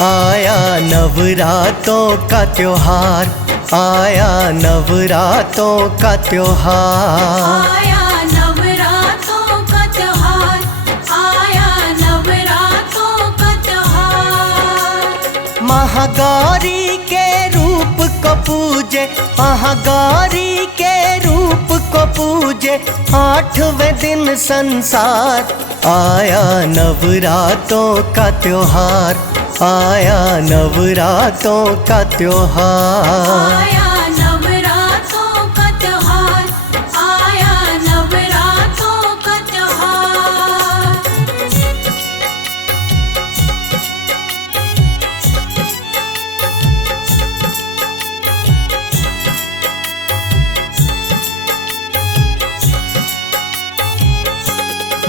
आया नवरातों का त्योहार, आया नवरातों का त्योहार। आया नवरातों का त्योहार, आया नवरातों का त्योहार। महागौरी के रूप को पूजे, महागौरी के रूप को पूजे 8वें दिन संसार। आया नवरातों का त्योहार, आया नवरातों का त्योहार। आया नवरातों का त्योहार, आया नवरातों का त्योहार।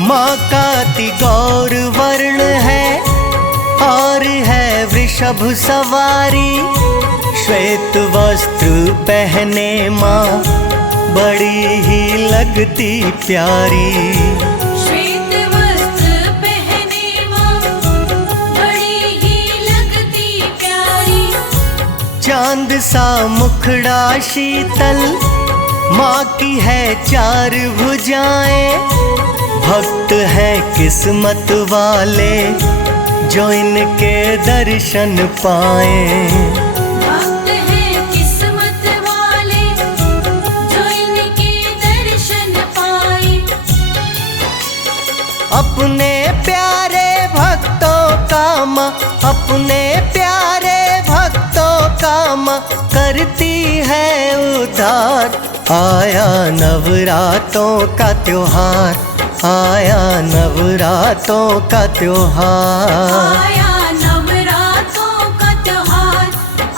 माँ का तिगौर वर्ण है और है वृषभ सवारी। श्वेत वस्त्र पहने माँ बड़ी ही लगती प्यारी। श्वेत वस्त्र पहने माँ बड़ी ही लगती प्यारी। चांद सा मुखड़ा शीतल, माँ की है 4 भुजाएं। भक्त है किस्मत वाले जो इनके दर्शन पाए। भक्त है किस्मत वाले जो इनके दर्शन पाए। अपने प्यारे भक्तों का माँ, अपने प्यारे भक्तों का माँ करती है उद्धार। आया नवरातों का त्योहार, आया नवरातों का त्योहार। आया नवरातों का त्योहार,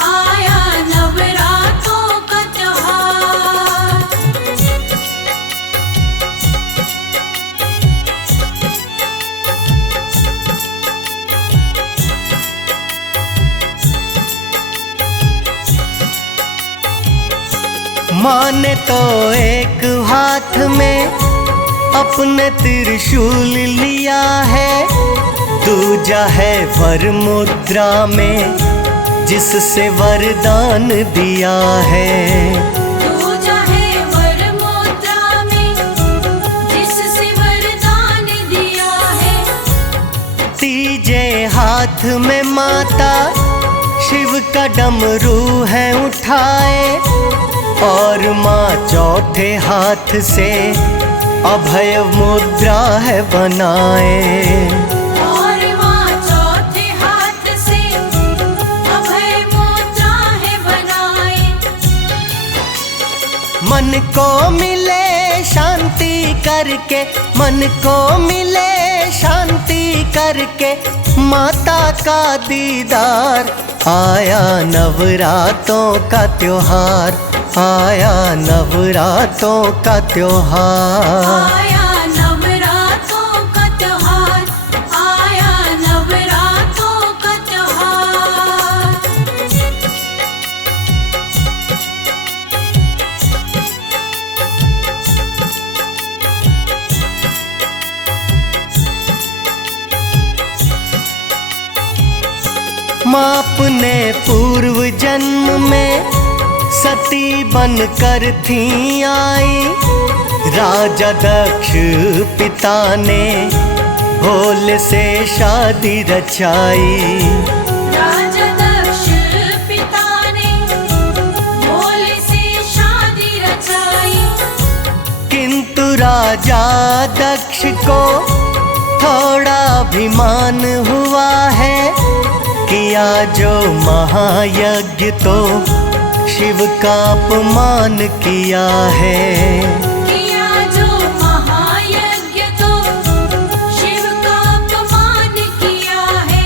आया नवरातों का त्योहार। माँ ने तो एक हाथ में अपने त्रिशूल लिया है, दूजा है वर मुद्रा में जिससे वरदान दिया है। दूजा है वर मुद्रा में जिससे वरदान दिया है। तीजे हाथ में माता शिव का डमरू है उठाए, और माँ चौथे हाथ से अभय मुद्रा है बनाए। और माँ चौथे हाथ से अभय मुद्रा है बनाए। मन को मिले शांति करके, मन को मिले शांति करके माता का दीदार। आया नवरातों का त्योहार, आया नवरातों का त्योहार। आया नवरातों का त्योहार, आया नवरातों का त्योहार। माँ अपने पूर्व जन्म में सती बनकर थी आई। राजा दक्ष पिता ने भोले से शादी रचाई। राजा दक्ष पिता ने भोले से शादी रचाई। किंतु राजा दक्ष को थोड़ा अभिमान हुआ है, किया जो महायज्ञ तो शिव का अपमान किया है। किया जो महायज्ञ तो शिव का अपमान किया है।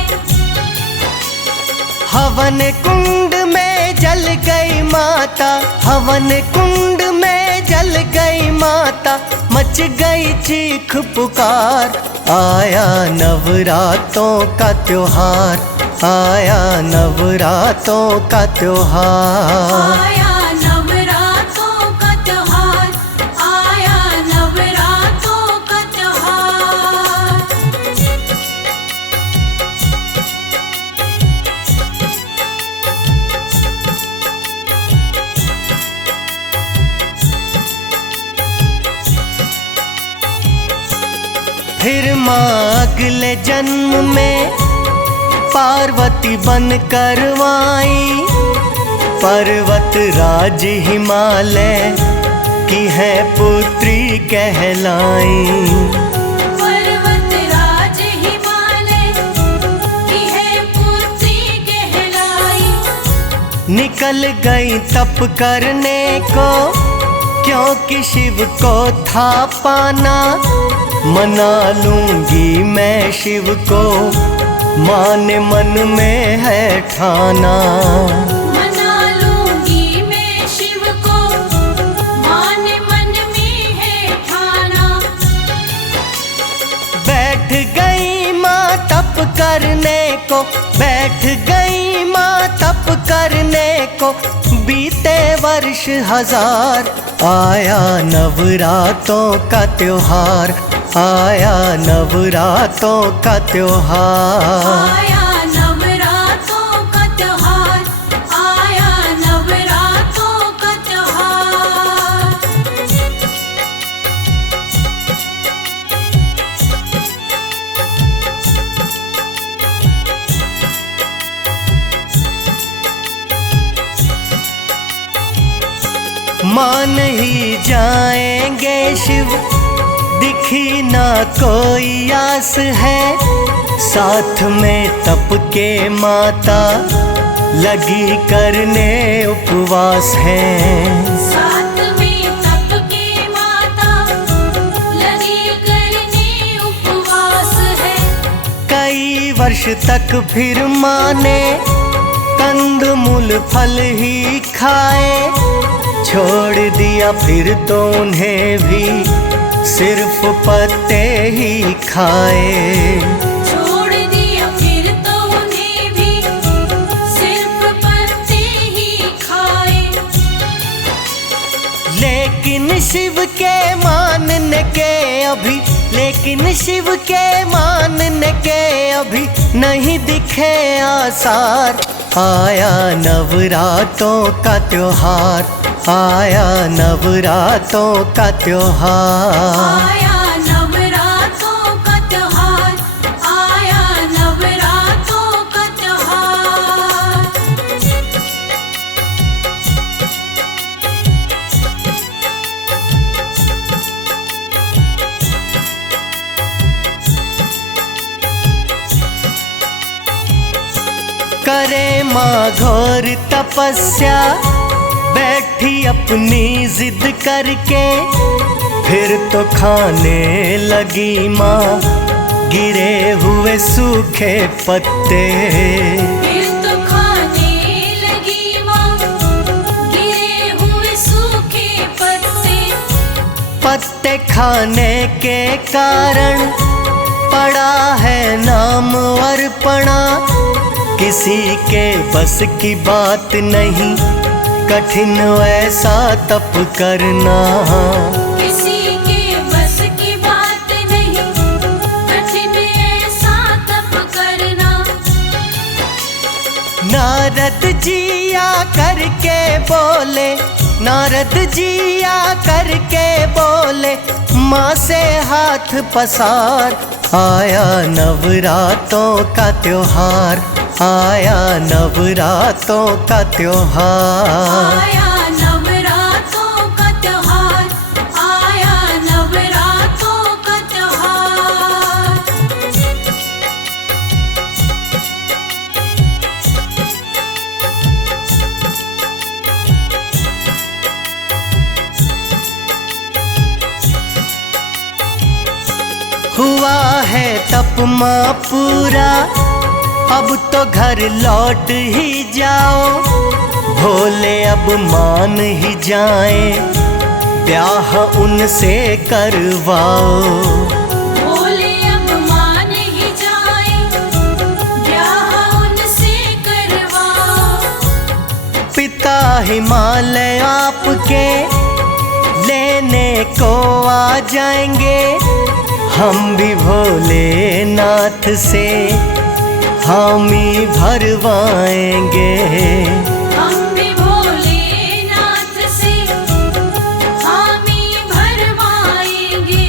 हवन कुंड में जल गई माता, हवन कुंड में जल गई माता, मच गई चीख पुकार। आया नवरातों का त्योहार, आया नवरातों का त्योहार। आया नवरातों का त्योहार, आया नवरातों का त्योहार। माँ अगले जन्म में पार्वती बन करवाई, पर्वत राज हिमालय की है पुत्री कहलाई। पर्वत राज हिमालय की है पुत्री कहलाई। निकल गई तप करने को, क्योंकि शिव को था पाना। मना लूंगी मैं शिव को, मान मन में है ठाना। मना लूंगी मैं शिव को, मान मन में है ठाना। बैठ गई माँ तप करने को, बैठ गई माँ तप करने को। बीते वर्ष हजार, आया नवरातों का त्योहार, आया नवरातों का त्योहार। आया नवरातों का त्योहार, आया नवरातों का त्योहार। मान ही जाएंगे शिव, दिखी ना कोई आस है। साथ में तप के माता लगी करने उपवास है। साथ में तप के माता लगी करने उपवास है। कई वर्ष तक फिर माने कंदमूल फल ही खाए। छोड़ दिया फिर तो उन्हें भी सिर्फ पत्ते ही खाए। छोड़ दिया फिर तो उन्हें भी सिर्फ पत्ते ही खाए। लेकिन शिव के मानने के अभी, लेकिन शिव के मानने के अभी नहीं दिखे आसार। आया नवरातों का त्योहार, आया नवरातों का त्योहार। आया नवरातों का त्योहार, आया नवरातों का त्योहार। करे माँ घोर तपस्या, बैठी अपनी जिद करके। फिर तो खाने लगी माँ गिरे हुए सूखे पत्ते। फिर तो खाने लगी माँ गिरे हुए सूखे पत्ते। पत्ते खाने के कारण पड़ा है नाम अर्पणा। किसी के बस की बात नहीं, कठिन ऐसा तप करना। किसी के बस की बात नहीं, कठिन ऐसा तप करना। नारद जी आ करके बोले, नारद जी आ करके बोले, माँ से हाथ पसार। आया नवरातों का त्योहार, आया नवरातों का त्योहार। आया नवरातों का त्योहार, आया नवरातों का त्योहार। हुआ है तप माँ पूरा, अब तो घर लौट ही जाओ। भोले अब मान ही जाएं, ब्याह उनसे करवाओ। भोले अब मान ही जाए, ब्याह उनसे करवाओ। पिता हिमालय आपके लेने को आ जाएंगे। हम भी भोलेनाथ से हामी भरवाएंगे। हम भी भोलेनाथ से हामी भरवाएंगे।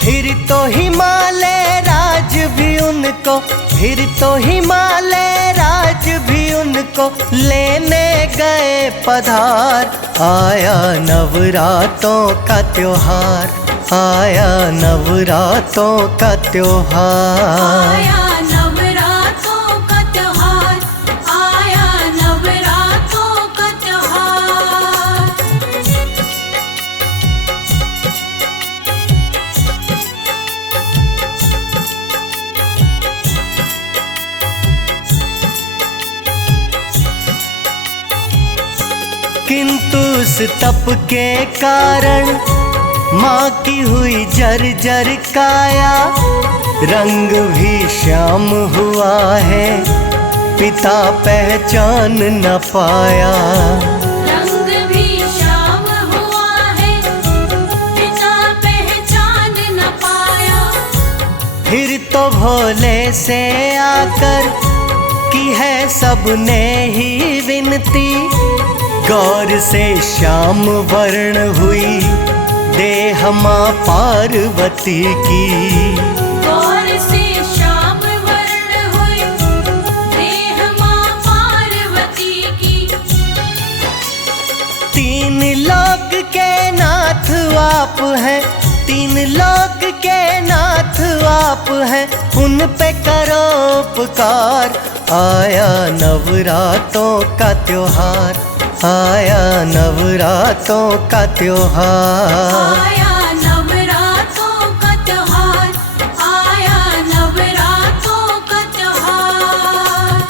फिर तो हिमालय राज भी उनको, फिर तो हिमालय राज भी उनको लेने गए पधार। आया नवरातों का त्योहार, आया नवरातों का त्योहार। आया नवरातों का त्योहार, आया नवरातों का त्योहार। किंतु उस तप के कारण माँ की हुई जर्जर काया, रंग भी श्याम हुआ है, पिता पहचान न पाया। रंग भी श्याम हुआ है, पिता पहचान न पाया। फिर तो भोले से आकर की है सबने ही विनती, गौर से श्याम वर्ण हुई देह माँ पार्वती की। गौर से श्याम वर्ण हुई देह माँ पार्वती की। तीन लोक के नाथ आप हैं, तीन लोक के नाथ आप हैं, उन पे करो उपकार। आया नवरातों का त्योहार, आया नवरातों का त्योहार। आया नवरातों का त्योहार, आया नवरातों का त्योहार।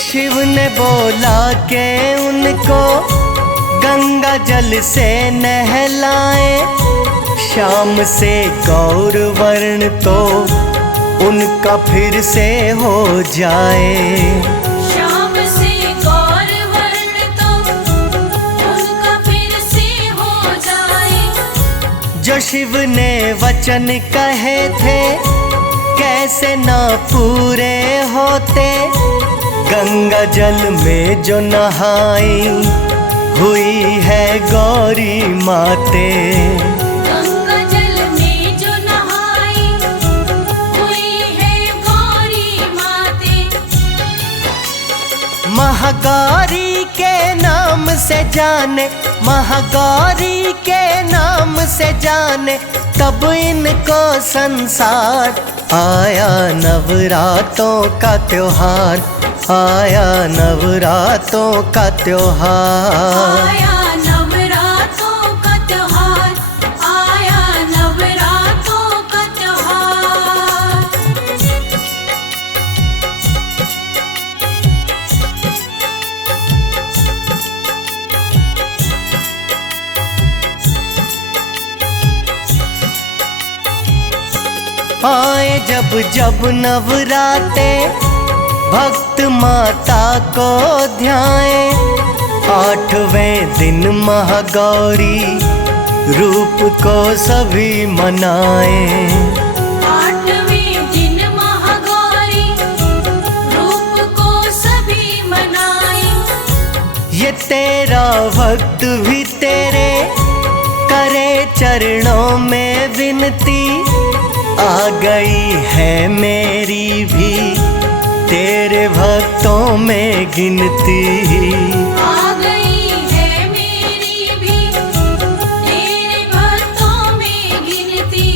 शिव ने बोला के उनको गंगा जल से नहलाए, शाम से गौर वर्ण तो उनका फिर से हो जाए। श्याम से गौर वर्ण तो उनका फिर से हो जाए। जो शिव ने वचन कहे थे कैसे ना पूरे होते, गंगा जल में जो नहाई हुई है गौरी माते। गंगा जल में जो नहाई हुई है गौरी माते। महागौरी के नाम से जाने, महागौरी के नाम से जाने, तब इनको संसार। आया नवरातों का त्योहार, आया नवरातों का त्योहार। आया नवरातों का त्योहार, आया नवरातों का त्योहार। आए जब जब नवराते भक्त माता को ध्याए, आठवें दिन महागौरी रूप को सभी मनाए। आठवें दिन महागौरी रूप को सभी मनाए। ये तेरा भक्त भी तेरे करे चरणों में विनती, आ गई है मेरी भी तेरे भक्तों में गिनती। आ गई है मेरी भी तेरे भक्तों में गिनती।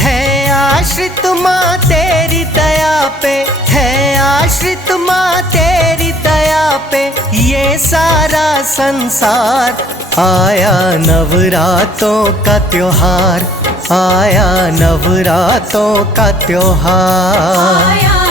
है आश्रित माँ तेरी दया पे, है आश्रित माँ तेरी दया पे ये सारा संसार। आया नवरातों का त्योहार, आया नवरातों का त्योहार। आया